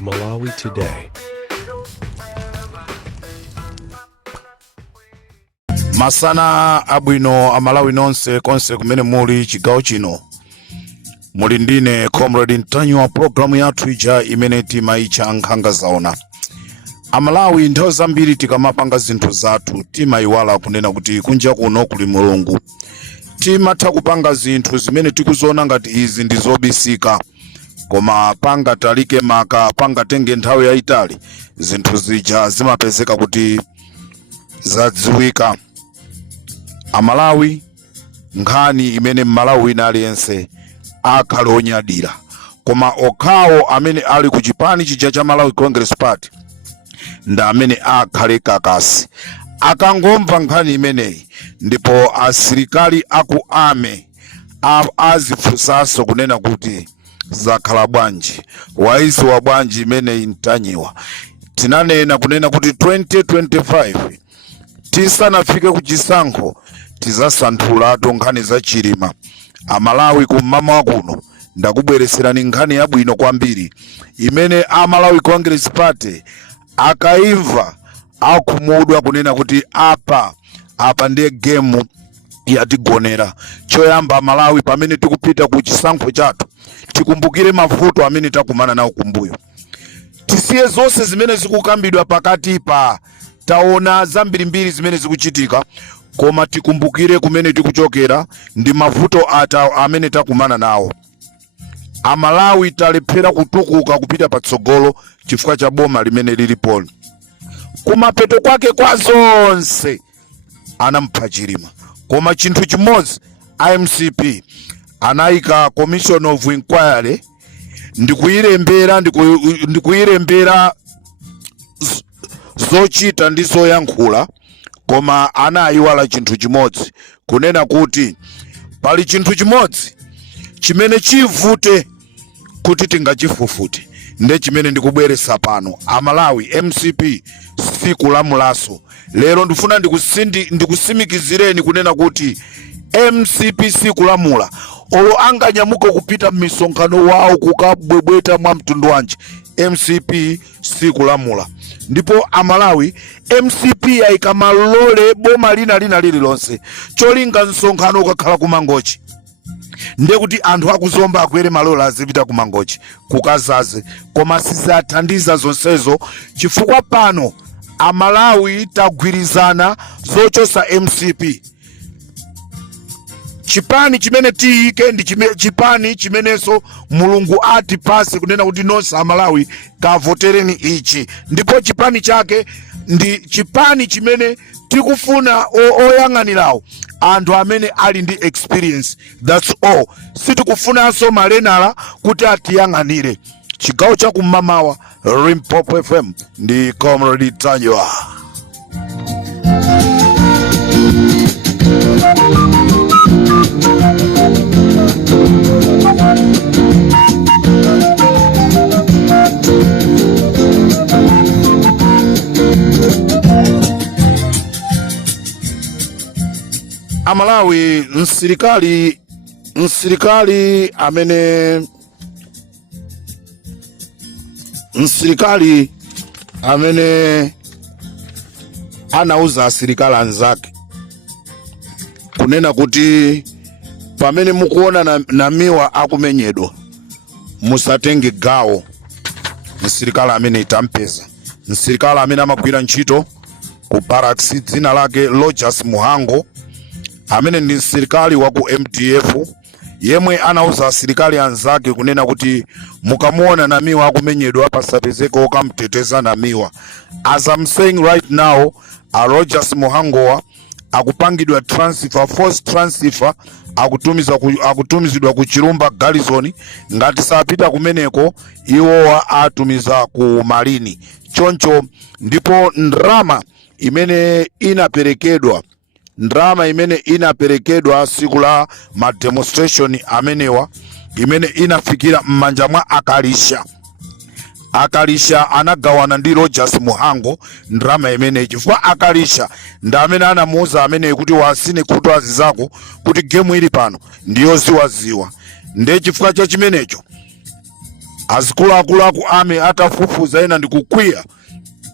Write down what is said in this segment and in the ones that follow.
Malawi Today. Masana abwino amalawi nonse konse kumene muli chigawo chino. Muli ndine Comrade Ntanyi wa programu yathu ija imene timaitcha Nkhanga Zaona. Amalawi nthawi zambiri tikamapanga zinthu zathu timayiwala kunena kuti kunja kuno kuli Mulungu. Timatha kupanga zinthu zimene tikuziona ngati izi ndi zobisika, koma panga talike maka panga tenge nthawi yayitali zinthu zija zimapezeka kuti zadziwika. Amalawi nkhani imene Malawi aliyense akhale onyadira, koma okhawo amene ali ku chipani chija cha Malawi Congress Party nda amene akhale kakasi akangomva nkhani imeneyi, ndipo asilikali aku ame azifunsanso kunena kuti zakhala bwanji, waizi wa bwanji imeneyi Ntanyiwa. Tinanena kunena kuti 2025 tisanafike ku chisankho tizasanthula nkhani za chilima. Amalawi kum'mamawa kuno ndakubwereserani nkhani yabwino kwambiri imene Malawi Congress Party akaimva akumudwa kunena kuti apa ndiye game yatigonera. Choyamba Malawi pamene tikupita ku chisankho chathu tikumbukire mavuto amene takumana nawo kumbuyo. Tisiye zonse zimene zikukambidwa pakati pa taona zambirimbiri zimene zikuchitika, koma tikumbukire kumene tikuchokera ndi mavuto amene takumana nawo. Amalawi talephera kutukuka kupita patsogolo chifukwa cha boma limene lilipo. Kumapeto kwake kwa zonse anampha Chilima, koma chinthu chimodzi IMCP anayika Commission of Inquiry ndikuyirembera zochita ndi zoyankhula, koma anayiwala chinthu chimodzi kunena kuti pali chinthu chimodzi chimene chivute kuti tingachifufute, nde chimene ndikubweresa pano. Amalawi MCP siku lamulaso lero ndifuna ndikusimikizireni kunena kuti MCP siku lamula olo anganyamuka kupita m'misonkhano wawo kukabwebweta mwa mtundu wanji, MCP siku lamula. Ndipo Amalawi MCP ayikamalole boma lina lililonse cholinga msonkhano ukakhala kumangochi, ndiye kuti anthu akuzomba akwere malolo azipita kumangochi kukazaze, koma sizathandiza zonsezo chifukwa pano Amalawi tagwirizana zochosa MCP. Chipani chimene tiyike ndi chipani chimenenso Mulungu atipase kunena kuti nonse Amalawi kavotereni ichi, ndipo chipani chake ndi chipani chimene tikufuna oyang'anirawo anthu amene ali ndi experience. That's all. Sitikufunanso malenala kuti atiyang'anire. Chigawo cha kum'mamawa, Limpopo FM ndi Comrade Ntanyiwa. Amalawi amene anauza asilikali anzake kunena kuti pamene mukuona namiwa akumenyedwa musatenge gawo. Msilikali amene itampeza, msilikali amene amagwira ntchito ku barracks, dzina lake Rogers Muhango, amene ndi msilikali wa ku MDF, yemwe anauza asilikali anzake kunena kuti mukamuona namiwa akumenyedwa pasapezeke okamteteza namiwa. As I'm saying right now, Rogers Muhango akupangidwa transfer, force transfer, akutumizidwa ku Chirumba Garrison. Ngati sapita kumeneko iwo atumiza ku Malini. Choncho ndipo ndrama imene inaperekedwa siku la ma demonstration amenewa, imene inafikira m'manja mwa Akalisha anagawana ndi Rogers Muhango ndrama imene, chifukwa Akalisha nda amene anamuuza amene kuti wasine khutu azizako kuti game ili pano ndiyo ziwaziwa. Nde chifukwa cha chimenecho azikuluakulu aku ame atafufuza ena ndikukwiya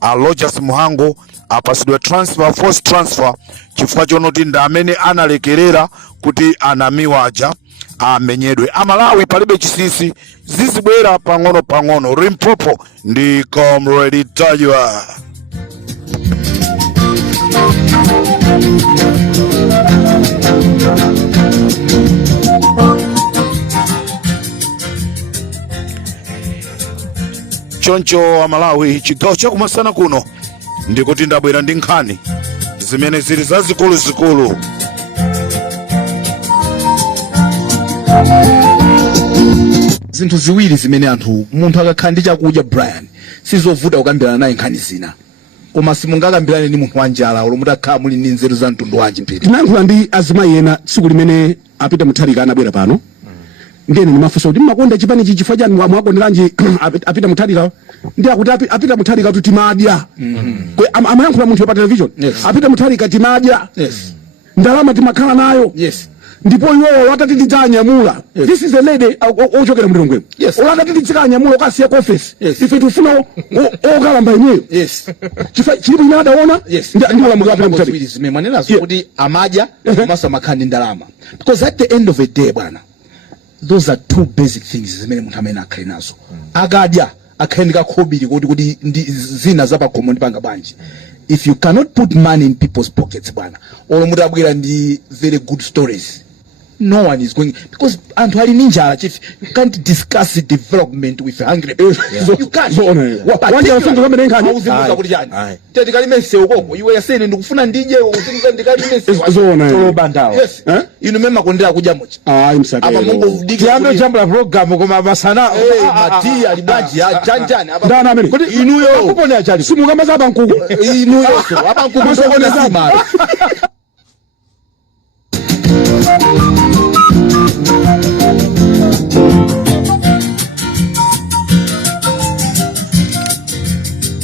a Rogers Muhango apasidwa transfer, force transfer, chifukwa chonoti ndi amene analekerera kuti anamiwa aja amenyedwe. Amalawi palibe chisisi, zizibwera pang'ono pang'ono. Limpopo ndi Comrade Tajwa. Choncho Amalawi chigawo chakumasana kuno ndikuti ndabwera ndi nkhani zimene zili zazikulu zikulu. Zinthu ziwiri zimene anthu munthu akakhala ndi chakudya Brian sizovuta kukambirana naye nkhani zina, koma simungakambirane ndi munthu wanjala olo mutakhala muli ndi nzeru za mtundu wanji mpiti. Tinayankhula ndi azimayi ena tsiku limene apita Mutharika anabwera pano, ndene ndimafunsa kuti mmakonda chipani ichi chifukwa chani mwakonderanji apita Mutharika, ndi akuti apita Mutharika kuti timadya. Amayankhula munthu pa television, apita Mutharika timadya, ndalama timakhala nayo, ndipo iwo watati tidzanyamula. This is a lady ochokera mlongwe. Olakati tidzanyamula okasiya office. Ife tufuna okalamba ineyo. Chilipo ina adaona ndala mukapita Mutharika. Zimene manenazo kuti amadya masa makhandi ndalama. Because at the end of the day bwana, those are two basic things zimene munthu amene akhale nazo. Akadya akhanika khobiri kuti zina zapa common panga banji. If you cannot put money in people's pockets bwana, olo mutabwera ndi very good stories, no one is going, because anthu ali ninjala chief, you can't discuss development with hungry people. You can't. Wanje wafunga kama nengani. Uzimuza kuti yani. Tete kalimese ukoko, iwe yasene ndikufuna ndije uzimuza ndikalimese. Zona. Tolo bandao. Yes. Inu mema kondera kuja mochi. Imsake. Apa mungu vudiki. Jambo jambo la program koma masana. Mati alibaji ya janjani. Ndana ameni. Inu yo. Kupone achali. Simu kama zaba nkuku. Inu yo. Apa nkuku sokone zima.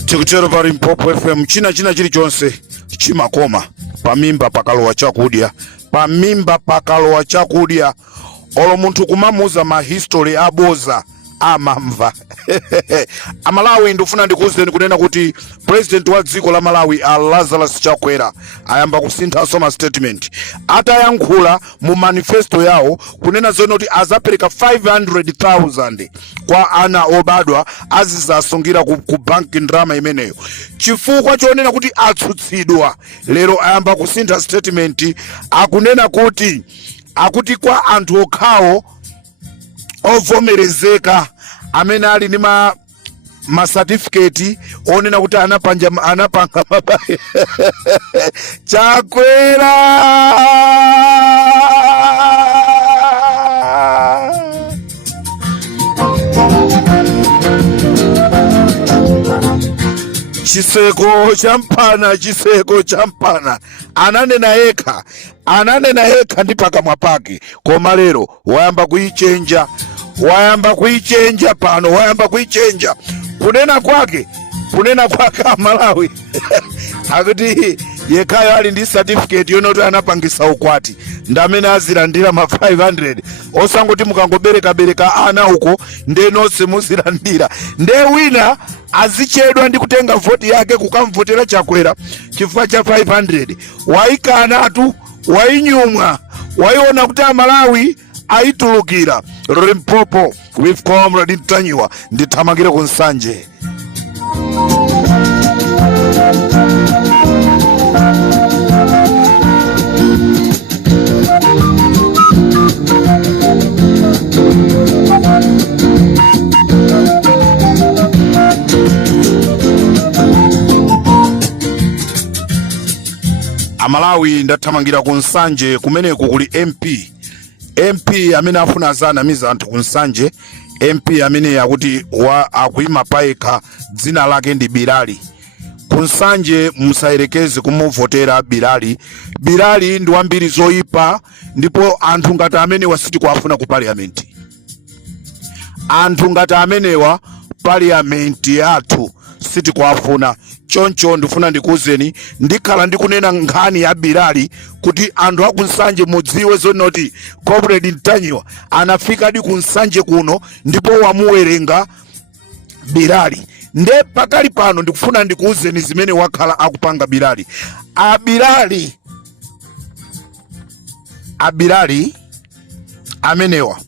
Tikutero pa Limpopo FM china chilichonse chimakoma pamimba pakalowa chakudya, pamimba pakalowa chakudya. Olo munthu kumamuza ma history aboza amamva. Amalawi ndifuna ndikuwuzeni kunena kuti president wa dziko la Malawi Lazarus Chakwera ayamba kusintha soma statement. Atayankhula mu manifesto yawo kunena zonoti azapereka 500,000 kwa ana obadwa azizasungira ku banki ndrama imeneyo. Chifukwa chonena kuti atsutsidwa, lero ayamba kusintha statement akunena kuti kwa anthu okhawo ovomerezeka amene ali ni ma certificate onena kuti anapanga mabaya. Chakwera chiseko champana ananena yekha ndi pakamwa pake, koma lero wayamba kuichenja pano, wayamba kuichenja kunena kwake Amalawi. Akuti yekhayo ali ndi certificate yonoti anapangisa ukwati, ndamene azilandira ma 500, osangoti mukangobereka ana uko ndenonse muzilandira. Nde wina azichedwa ndi kutenga voti yake kukamvotera Chakwera chifukwa cha 500, waikanatu, wainyumwa, waiona kuti Amalawi aitulukira. Limpopo with Comrade Tajwa ndithamangire ku Nsanje. Amalawi ndathamangira ku Nsanje kumeneko kuli MP amene afuna azanamiza anthu ku Nsanje. MP amene yakuti akuima paika dzina lake ndi Bilali. Ku Nsanje musayerekeze kumuvotera Bilali ndi wambiri zoyipa, ndipo anthu ngati amene wasiti kuafuna ku parliament. Anthu ngati amenewa parliament yathu siti kuafuna. Choncho ndifuna ndikuwuzeni, ndikhala ndikunena nkhani ya Bilali kuti anthu aku Nsanje mudziwe zonoti Comrade Tajwa anafika di ku Nsanje kuno ndipo wamuwerenga Bilali. Nde pakali pano ndikufuna ndikuuzeni zimene wakhala akupanga Bilali. Bilali amenewa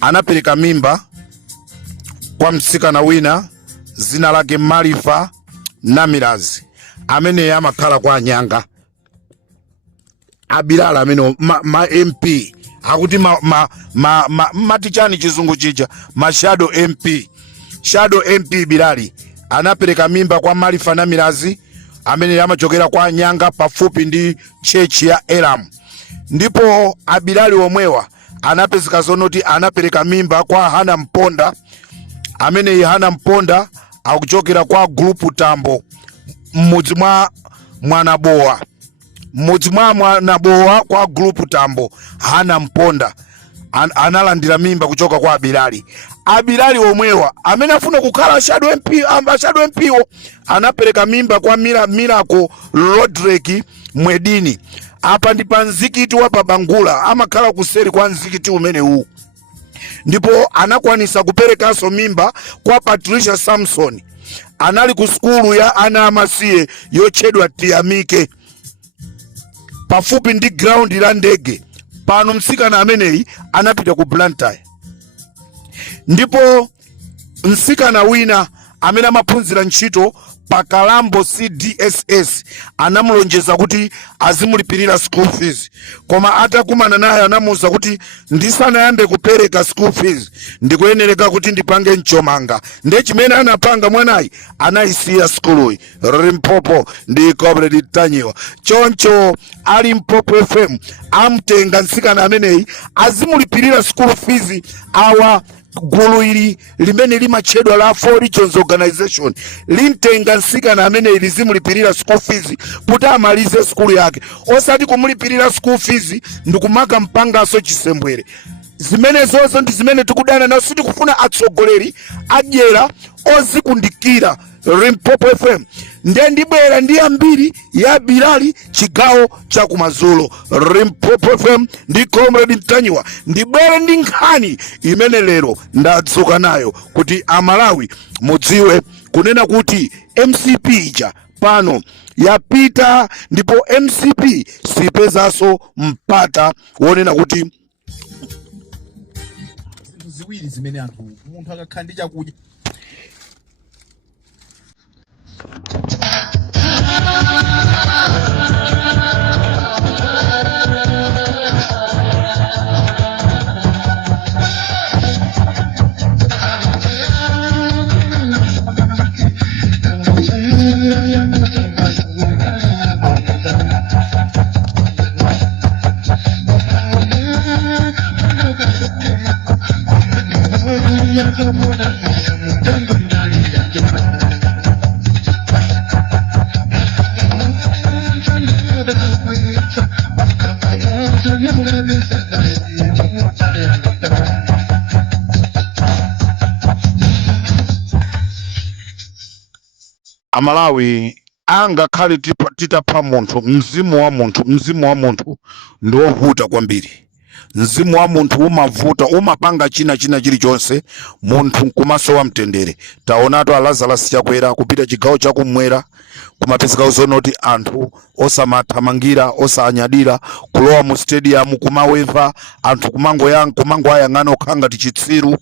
anapereka mimba kwa mtsikana wina zina lake Marifa Namirazi amene amakhala kwa Anyanga. Bilali amene ma MP akuti matichani chizungu chicha shadow MP Bilali anapereka mimba kwa Marifa Namirazi amene amachokera kwa Anyanga pafupi ndi chechi ya Elam. Ndipo Bilali omwewa anapezeka zonoti anapereka mimba kwa Hana Mponda amene Hana Mponda akuchokera kwa grupu Tambo mmudzi mwa Mwanaboa kwa grupu Tambo. Hana Mponda analandira mimba kuchoka kwa Bilali. Bilali omwewa amene afuna kukhala shadow MP wo anapereka mimba kwa Miracle Rodrick Mwedini. Apa ndi pa mzikiti wa Pabangula amakhala kuseri kwa mzikiti umene huu. Ndipo anakwanisa kuperekanso mimba kwa Patricia Samson anali ku skulu ya ana amasiye yotchedwa Tiamike pafupi ndi ground la ndege. Pano msikana ameneyi anapita ku Blantyre. Ndipo msikana wina amene amaphunzira ntchito pa Kalambo CDSS anamulonjeza kuti azimulipirira school fees, koma atakumana naye anamuza kuti ndisanayambe kupereka school fees ndikuyenereka kuti ndipange mchomanga. Nde chimene anapanga mwanayi anayisiya skuluyi. Limpopo ndi Comrade Tanyiwa. Choncho ali Limpopo FM amtenga msikana ameneyi azimulipirira school fees awa gulu ili limene limatchedwa la Four Regions Organization limtenga msikana amene lizimulipirira school fees kuti amalize skulu yake, osati kumulipirira school fees ndikumaka mpangaso chisembwere. Zimene zonse ndi zimene tikudana nazo. Sitikufuna atsogoleri adyera ozikundikira. Limpopo FM ndiye ndibwera ndi ambiri ya Bilali chigawo cha kumadzulo. Limpopo FM ndi Comrade Tanyiwa ndibwera ndi nkhani imene lero ndadzuka nayo kuti Amalawi mudziwe kunena kuti MCP ija pano yapita, ndipo MCP sipezaso mpata wonena kuti ziwiri zimene anthu munthu akakhandija kudya Amalawi angakhale titapha munthu, mzimu wa munthu ndiovuta kwambiri. Mzimu wa munthu umavuta, umapanga china chilichonse munthu nkumasowa mtendere. Taonatu Lazarus Chakwera kupita chigawo chakumwera kumapezeka zonoti anthu osamathamangira osanyadira kulowa mu stadium kumaweva anthu kumango ayang'ana okhanga tichitsiru.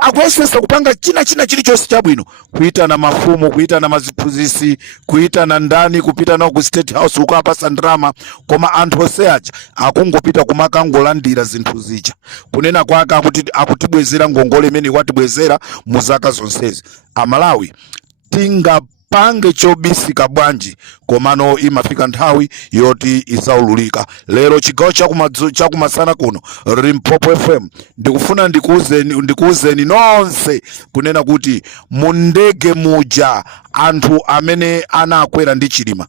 Akuesesa kupanga china chilichonse chabwino, kuitana mafumu, kuitana maziphunzisi, kuitana ndani, kupita nawo ku State House ukapasa ndrama, koma anthu onse aja akungopita kumakangolandira zinthu zija. Kunena kwake akutibwezera ngongole imene watibwezera mu zaka zonsezi. Amalawi tingapange chobisika bwanji komano imafika nthawi yoti isaululika. Lero chigawo chakumasana kuno Limpopo FM ndikufuna ndikuuzeni nonse kunena kuti mundege muja anthu amene anakwera ndi chilima,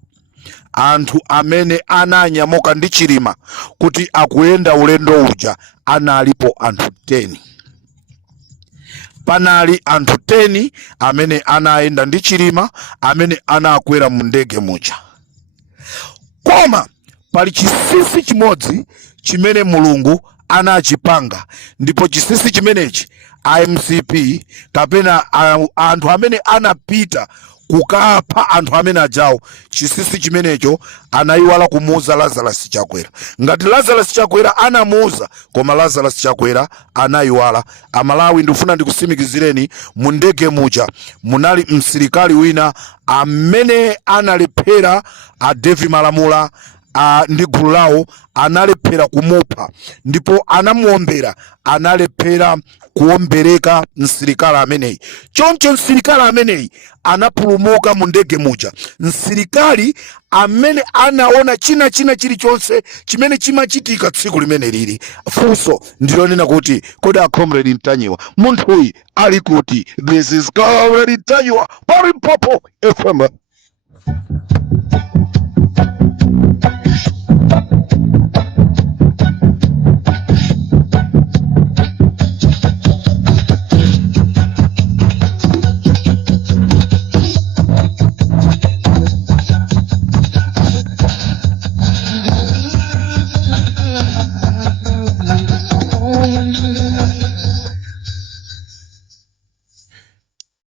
anthu amene ananyamuka ndi chilima kuti akuyenda ulendo uja analipo anthu 10. Panali anthu 10 amene anaenda ndi chilima amene anakwera mu ndege muja. Koma pali chisisi chimodzi chimene Mulungu anachipanga, ndipo chisisi chimenechi IMCP kapena anthu amene anapita kukapha anthu amene ajawo chisisi chimenecho anayiwala kumuuza Lazarus Chakwera. Ngati Lazarus Chakwera anamuuza koma Lazarus Chakwera anayiwala. Amalawi ndifuna ndikusimikizireni mu ndege muja munali msilikali wina amene analephera a David Malamula ndi gulu lawo analephera kumupha, ndipo anamuombera analephera kuombereka msilikali ameneyi. Choncho msilikali ameneyi anapulumuka mu ndege muja. Msilikali amene anaona china chilichonse chimene chimachitika tsiku limene lili. Funso ndilonena kuti kodi a Comrade Ntanyiwa munthu uyu ali kuti? This is Comrade Ntanyiwa pa Limpopo FM.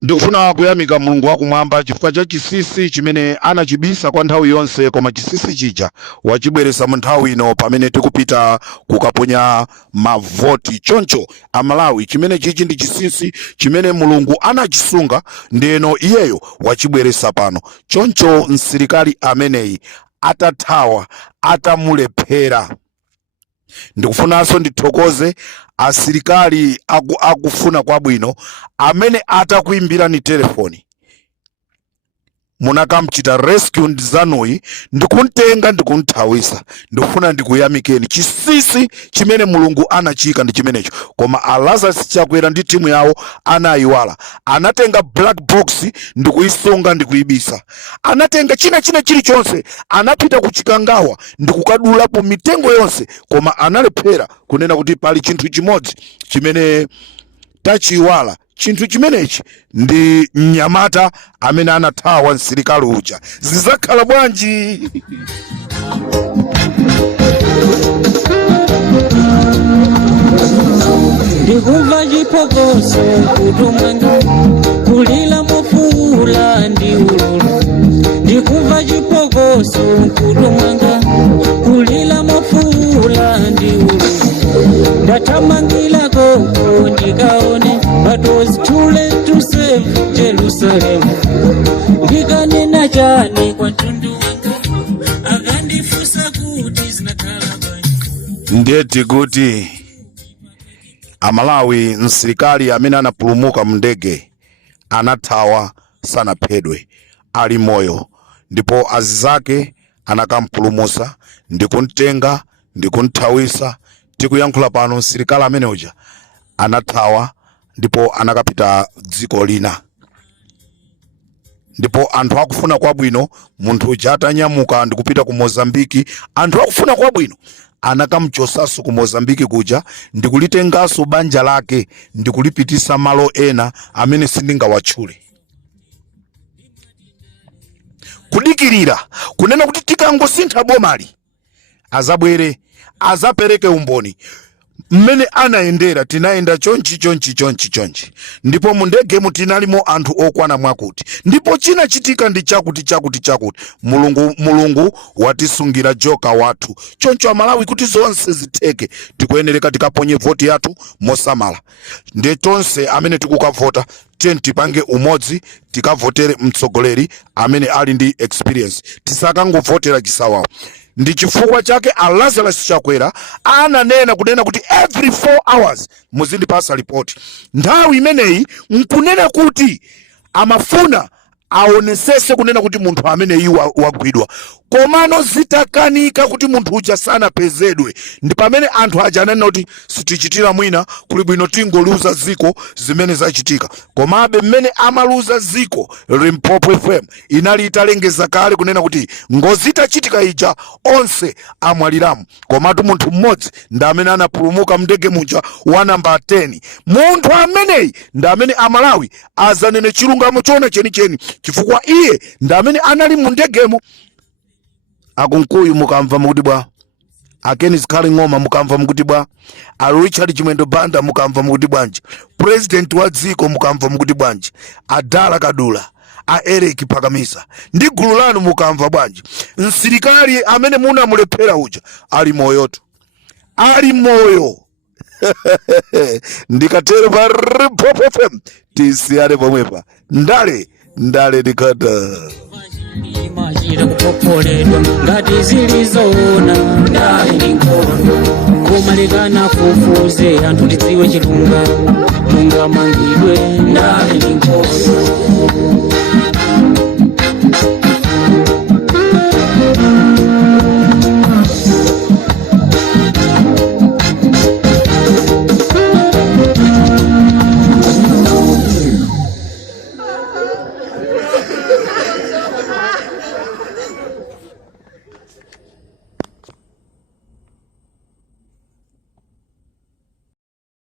Ndikufuna kuyamika Mulungu wakumwamba chifukwa cha chisisi chimene anachibisa kwa nthawi yonse, koma chisisi chija wachibweresa mu nthawi ino pamene tikupita kukaponya mavoti. Choncho Amalawi, chimene chichi ndi chisisi chimene Mulungu anachisunga, ndeno iyeyo wachibweresa pano. Choncho msilikali ameneyi atathawa, atamulephera. Ndikufunanso ndithokoze asilikali akufuna kwabwino amene atakuimbirani telefoni munakamchita rescue ndizanuyi ndikuntenga ndikunthawisa. Ndikufuna ndikuyamikeni. Chisisi chimene Mulungu anachika ndi chimenecho, koma a Lazarus Chakwera ndi timu yawo anayiwala. Anatenga black box ndikuisunga ndikuibisa. Anatenga china chilichonse, anapita kuchikangawa ndikukadulapo mitengo yonse, koma analephera kunena kuti pali chinthu chimodzi chimene tachiwala. Chinthu chimenechi ndi mnyamata amene anathawa msilikali uja. Zizakhala bwanji? Ndikumva chipokoso kutumanga kulila mofula ndi ululu. Ndikumva chipokoso kutumanga kulila mofula ndi ululu. Ndatamangila koko ndikaone, but was too late to save Jerusalem. Ndikanena chani kwa tundu wangu akandifusa kuti zinakhala bwanji. Ndeti kuti Amalawi, msilikali amene anapulumuka mndege anathawa sanaphedwe, ali moyo, ndipo azizake anakampulumusa ndikuntenga ndikunthawisa. Tikuyankhula pano msilikali amene uja anathawa ndipo anakapita dziko lina. Ndipo anthu akufuna kwabwino, munthu uja atanyamuka ndikupita ku Mozambiki, anthu akufuna kwabwino anakamchosaso ku Mozambiki kuja ndikulitengaso banja lake ndikulipitisa malo ena amene sindingawatchule. Kudikirira kunena kuti tikangosintha bomali azabwere azapereke umboni mmene anaendera. Tinaenda chonchi ndipo mu ndege mutinalimo anthu okwana mwakuti, ndipo china chitika ndi chakuti. Mulungu watisungira joka wathu. Choncho Amalawi, kuti zonse zitheke tikuyenereka tikaponye voti yathu mosamala. Nde tonse amene tikukavota tipange umodzi tikavotere mtsogoleri amene ali ndi experience, tisakangovotera chisawawa. Ndi chifukwa chake a Lazarus Chakwera ananena kunena kuti every 4 hours muzindipasa report. Nthawi imeneyi nkunena kuti amafuna aonesese kunena kuti munthu amene iwo wagwidwa, komano zitakanika kuti munthu uja sanapezedwe. Ndi pamene anthu aja ananena kuti sitichitira mwina kuli bwino tingoluza ziko zimene zachitika. Komabe mmene amaluza ziko, Limpopo FM inali italengeza kale kunena kuti ngozi itachitika ija onse amwaliramu, komatu munthu mmodzi ndi amene anapulumuka mndege muja wa namba 10. Munthu ameneyi ndi amene Amalawi azanene chilungamo chona chenicheni, chifukwa iye ndi amene anali mu ndegemo. Akunkuyu mukamva mukuti bwa Akeni Skali Ng'oma mukamva mukuti bwa, a Richard Chimwendo Banda mukamva mukuti bwanji, President wa dziko mukamva mukuti bwanji, a Dala Kadula, a Eric Pakamisa, ndi gulu lanu mukamva bwanji. Msilikali amene munamulephera uja ali moyoto, ali moyo. Ndikatero pa RIPOP tisiyane pomwepa. Ndale dikata imajira kupopoledwa ngati zilizona ndale ndinkono kumalekana kufuze anthu tidziwe chilunga tungamangidwe ndale ndinkono